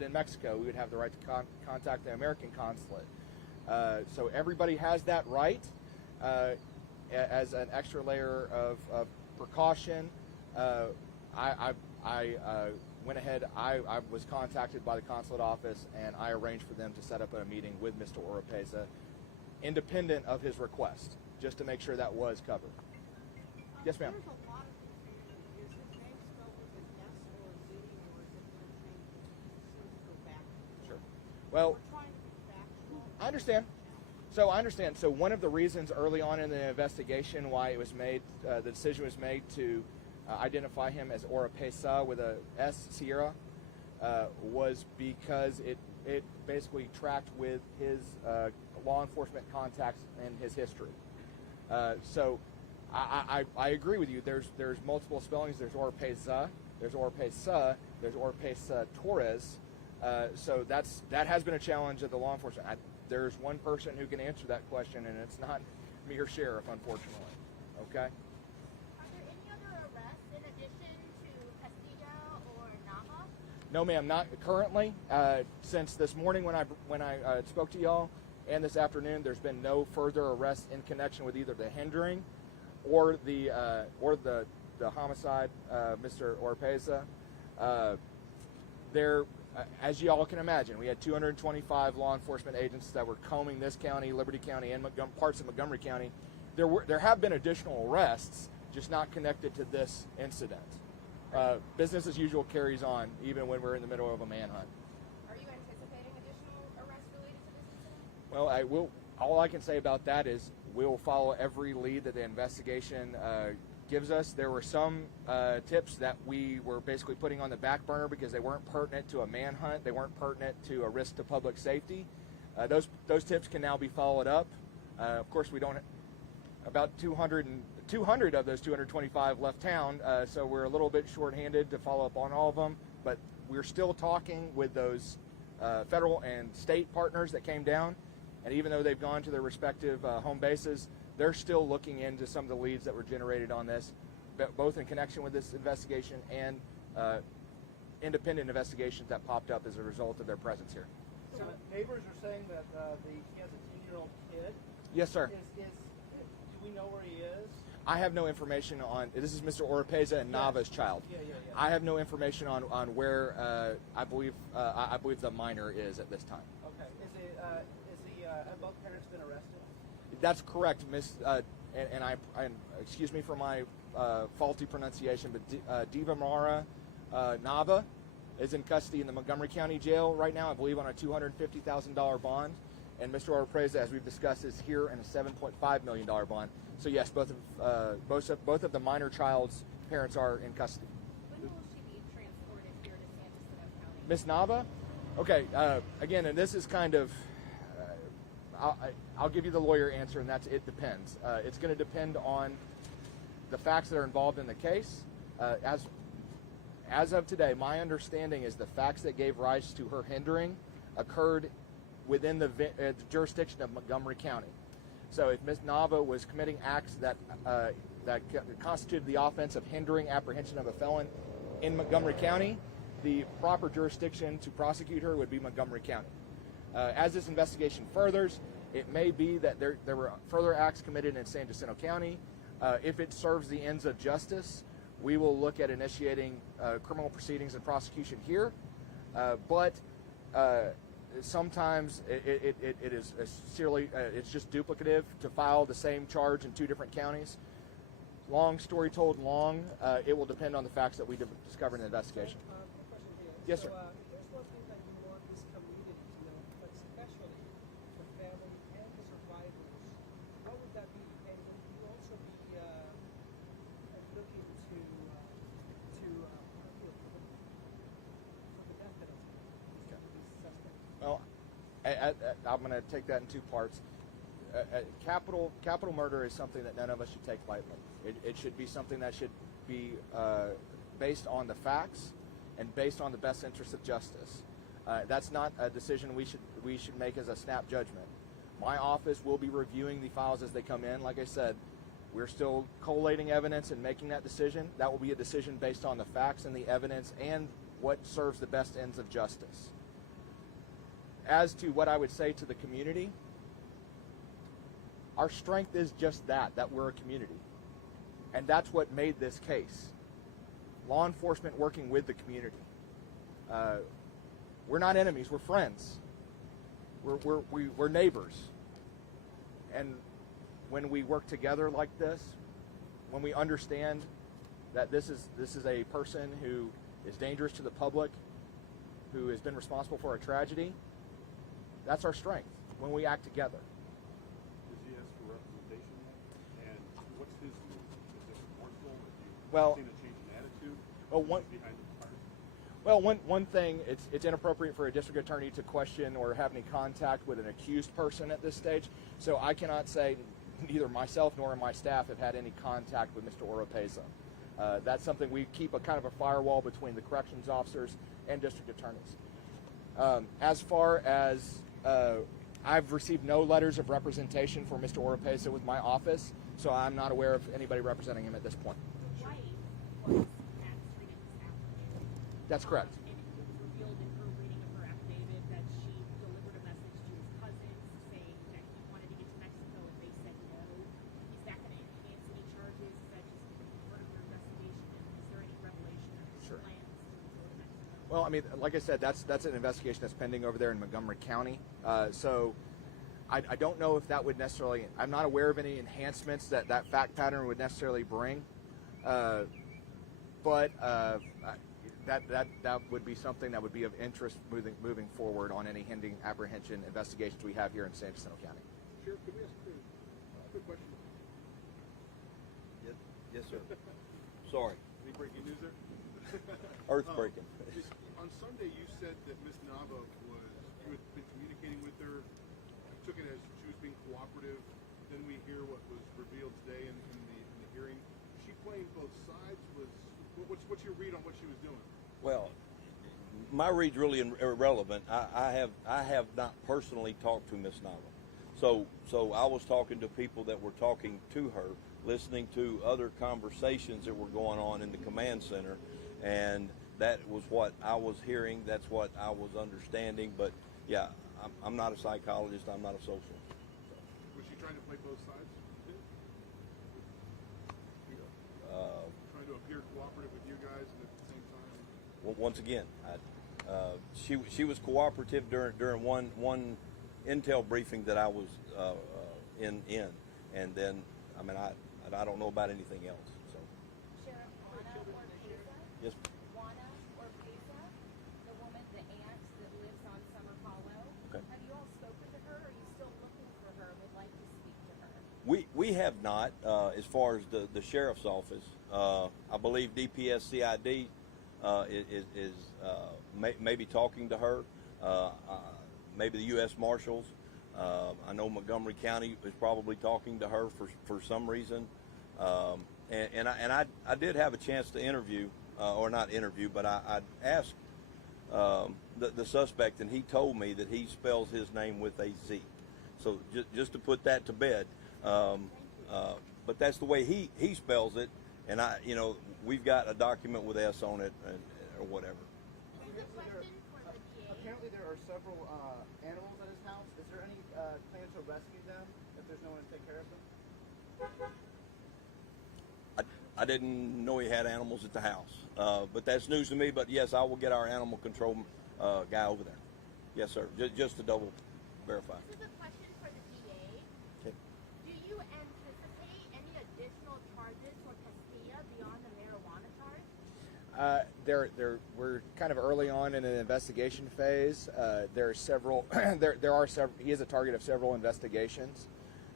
in Mexico, we would have the right to contact the American consulate. So everybody has that right. As an extra layer of precaution, I went ahead. I was contacted by the consulate office, and I arranged for them to set up a meeting with Mr. Oropeza, independent of his request, just to make sure that was covered. Yes, ma'am. There's a lot of confusion. Is his name spelled with an S or a Z, or is it going to change as soon as we go back? Sure. Well, We're trying to be factual. I understand. So I understand. So one of the reasons early on in the investigation why it was made, the decision was made to identify him as Oropeza with a S, Sierra, was because it basically tracked with his law enforcement contacts and his history. So I agree with you. There's multiple spellings. There's Oropeza, there's Oropeza, there's Oropeza Torres. So that has been a challenge of the law enforcement. There's one person who can answer that question, and it's not me or sheriff, unfortunately. Okay. Are there any other arrests in addition to Castillo or Nava? No, ma'am, not currently. Since this morning when I spoke to y'all, and this afternoon, there's been no further arrests in connection with either the hindering or the homicide, Mr. Oropeza. As you all can imagine, we had 225 law enforcement agents that were combing this county, Liberty County, and parts of Montgomery County. There have been additional arrests, just not connected to this incident. Business as usual carries on, even when we're in the middle of a manhunt. Are you anticipating additional arrests related to this incident? Well, I will. All I can say about that is we'll follow every lead that the investigation gives us. There were some tips that we were basically putting on the back burner because they weren't pertinent to a manhunt. They weren't pertinent to a risk to public safety. Those tips can now be followed up. Of course, we don't. About 200 of those 225 left town, so we're a little bit short-handed to follow up on all of them. But we're still talking with those federal and state partners that came down, and even though they've gone to their respective home bases, they're still looking into some of the leads that were generated on this, both in connection with this investigation and independent investigations that popped up as a result of their presence here. So neighbors are saying that he has a 10-year-old kid. Yes, sir. Do we know where he is? I have no information on. This is Mr. Oropeza and Nava's child. Yeah. I have no information on where I believe the minor is at this time. Okay. Have both parents been arrested? That's correct, Miss. And I excuse me for my faulty pronunciation, but Diva Mara Nava is in custody in the Montgomery County Jail right now, I believe, on a $250,000 bond. And Mr. Oropeza, as we've discussed, is here in a $7.5 million bond. So yes, both of the minor child's parents are in custody. When will she be transported here to San Jacinto County? Miss Nava? Okay, again, and this is kind of, I'll give you the lawyer answer, and that's it depends. It's going to depend on the facts that are involved in the case. As of today, my understanding is the facts that gave rise to her hindering occurred within the jurisdiction of Montgomery County. So if Ms. Nava was committing acts that constituted the offense of hindering apprehension of a felon in Montgomery County, the proper jurisdiction to prosecute her would be Montgomery County. As this investigation furthers, it may be that there were further acts committed in San Jacinto County. If it serves the ends of justice, we will look at initiating criminal proceedings and prosecution here. But sometimes it is sincerely, it's just duplicative to file the same charge in two different counties. Long story told long, it will depend on the facts that we discover in the investigation. Yes, sir. Here's one thing that you want this community to know, but especially the family and the survivors. What would that be? And would you also be looking to appeal for the death penalty? Well, I'm going to take that in two parts. Capital murder is something that none of us should take lightly. It should be something that should be based on the facts and based on the best interest of justice. That's not a decision we should make as a snap judgment. My office will be reviewing the files as they come in. Like I said, we're still collating evidence and making that decision. That will be a decision based on the facts and the evidence and what serves the best ends of justice. as to what I would say to the community, our strength is just that we're a community. And that's what made this case. Law enforcement working with the community. We're not enemies, we're friends. We're neighbors. And when we work together like this, when we understand that this is a person who is dangerous to the public, who has been responsible for a tragedy, that's our strength when we act together. Does he ask for representation? And what's his view? Is it remorseful? Have Well, you seen a change in attitude? well, one- Who's behind the bars? Well, one thing, it's inappropriate for a district attorney to question or have any contact with an accused person at this stage. So I cannot say neither myself nor my staff have had any contact with Mr. Oropeza. That's something we keep a kind of a firewall between the corrections officers and district attorneys. As far as I've received no letters of representation for Mr. Oropeza with my office, so I'm not aware of anybody representing him at this point. The wife was magistrated this afternoon. That's correct. And it was revealed in her reading of her affidavit that she delivered a message to his cousins saying that he wanted to get to Mexico and they said no. Is that going to enhance any charges? Is that just part of your investigation? And is there any revelation of his Sure. plans to go to Mexico? Well, I mean, like I said, that's an investigation that's pending over there in Montgomery County. So I don't know if that would necessarily, I'm not aware of any enhancements that fact pattern would necessarily bring. But that would be something that would be of interest moving forward on any pending apprehension investigations we have here in San Jacinto County. Sheriff, can we ask a quick question? Yes, sir. Sorry. Any breaking news there? Earth breaking. On Sunday, you said that Miss Nava you had been communicating with her, took it as she was being cooperative. Then we hear what was revealed today in the hearing. Was she playing both sides? What's your read on what she was doing? Well, my read's really irrelevant. I have not personally talked to Miss Nava. So I was talking to people that were talking to her, listening to other conversations that were going on in the command center, and that was what I was hearing. That's what I was understanding. But yeah, I'm not a psychologist. I'm not a social. Was she trying to play both sides? Trying to appear cooperative with you guys and at the same time? Well, once again, she was cooperative during one intel briefing that I was in, and then I mean I don't know about anything else. So Sheriff Juana Orpeza? yes. Juana Orpeza, the woman, the aunt that lives on Summer Hollow. Okay. Have you all spoken to her? Or are you still looking for her and would like to speak to her? We have not, as far as the sheriff's office. I believe DPS-CID is maybe talking to her. Maybe the U.S. Marshals. I know Montgomery County is probably talking to her for some reason. And I did have a chance to interview, or not interview, but I asked the suspect, and he told me that he spells his name with a Z. So just to put that to bed. But that's the way he spells it, and we've got a document with S on it, or whatever. Here's a question for the DA. Apparently there are several animals at his house. Is there any plan to rescue them if there's no one to take care of them? I didn't know he had animals at the house, but that's news to me. But yes, I will get our animal control guy over there. Yes, sir. Just to double verify. This is a question for the DA. Okay. Do you anticipate any additional charges for Castilla beyond the marijuana charge? We're kind of early on in an investigation phase. There are several. there are several. He is a target of several investigations,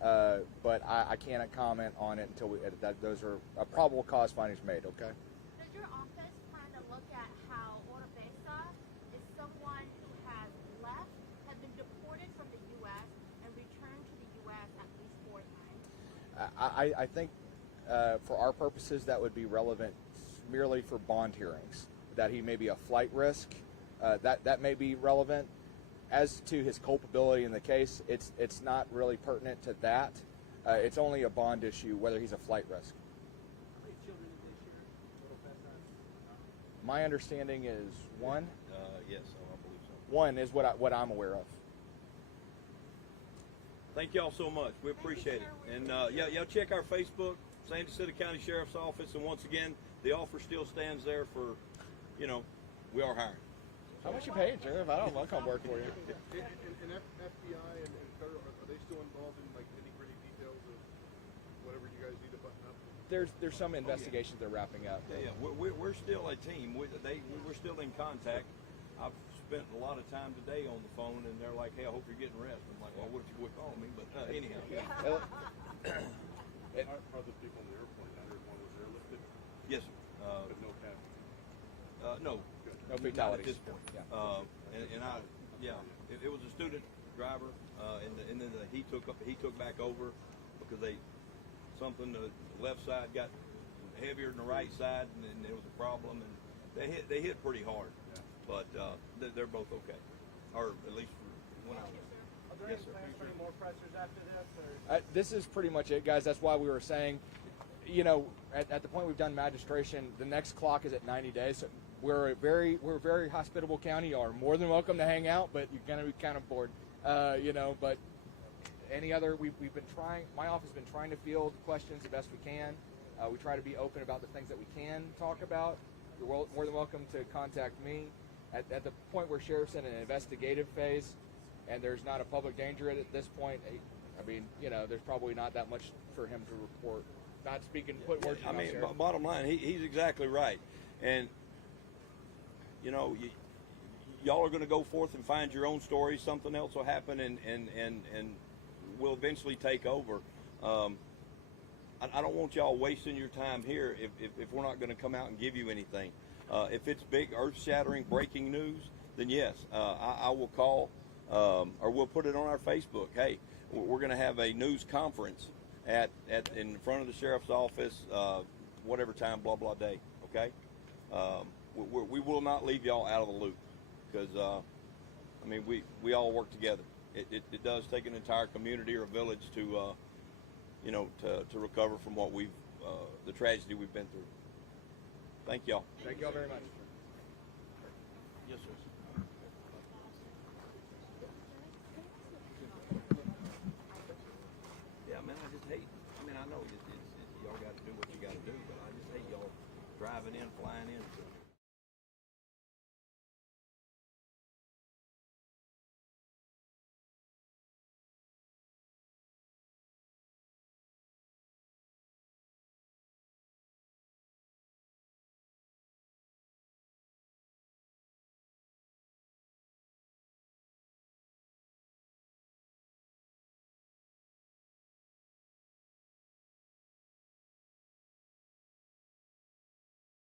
but I cannot comment on it until those are probable cause findings made. Okay. Does your office plan to look at how Oropeza is someone who has left, has been deported from the U.S. and returned to the U.S. at least 4 times? I think for our purposes that would be relevant merely for bond hearings. That he may be a flight risk, that may be relevant. As to his culpability in the case, it's not really pertinent to that. It's only a bond issue whether he's a flight risk. How many children did they share? Little Pesa? My understanding is one. Yes, I believe so. One is what I'm aware of. Thank y'all so much. We appreciate it. And y'all check our Facebook, San Jacinto County Sheriff's Office. And once again, the offer still stands there for, we are hiring. How much you paying, Sheriff? I'll come work for you. And FBI and federal, are they still involved in like nitty gritty details of whatever you guys need to button up? There's some investigations they're wrapping up. Yeah. We're still a team. We're still in contact. I've spent a lot of time today on the phone, and they're like, "Hey, I hope you're getting rest." I'm like, "Well, what if you would call me?" But anyhow. Are the people in the airplane 101 was airlifted? Yes, sir. But no casualties. No. No fatalities. Not at this point. It was a student driver, and then he took back over because something the left side got heavier than the right side, and then there was a problem, and they hit pretty hard, but they're both okay, or at least when I was. Are there Yes, any sir. plans for any more pressers after this? Or? This is pretty much it, guys. That's why we were saying, at the point we've done magistration, the next clock is at 90 days. So we're a very hospitable county. You are more than welcome to hang out, but you're gonna be kind of bored, But any other, we've been trying. My office has been trying to field questions the best we can. We try to be open about the things that we can talk about. You're more than welcome to contact me. At the point where Sheriff's in an investigative phase, and there's not a public danger at this point, I mean, there's probably not that much for him to report. Not speaking, put words in my mouth, Sheriff. Bottom line, he's exactly right, and y'all are going to go forth and find your own stories. Something else will happen, and we'll eventually take over. I don't want y'all wasting your time here if we're not going to come out and give you anything. If it's big, earth-shattering, breaking news, then yes, I will call, or we'll put it on our Facebook. Hey, we're going to have a news conference in front of the sheriff's office, whatever time, blah blah day. Okay, we will not leave y'all out of the loop because we all work together. It does take an entire community or a village to recover from what the tragedy we've been through. Thank y'all. Thank y'all very much. Yes, sir.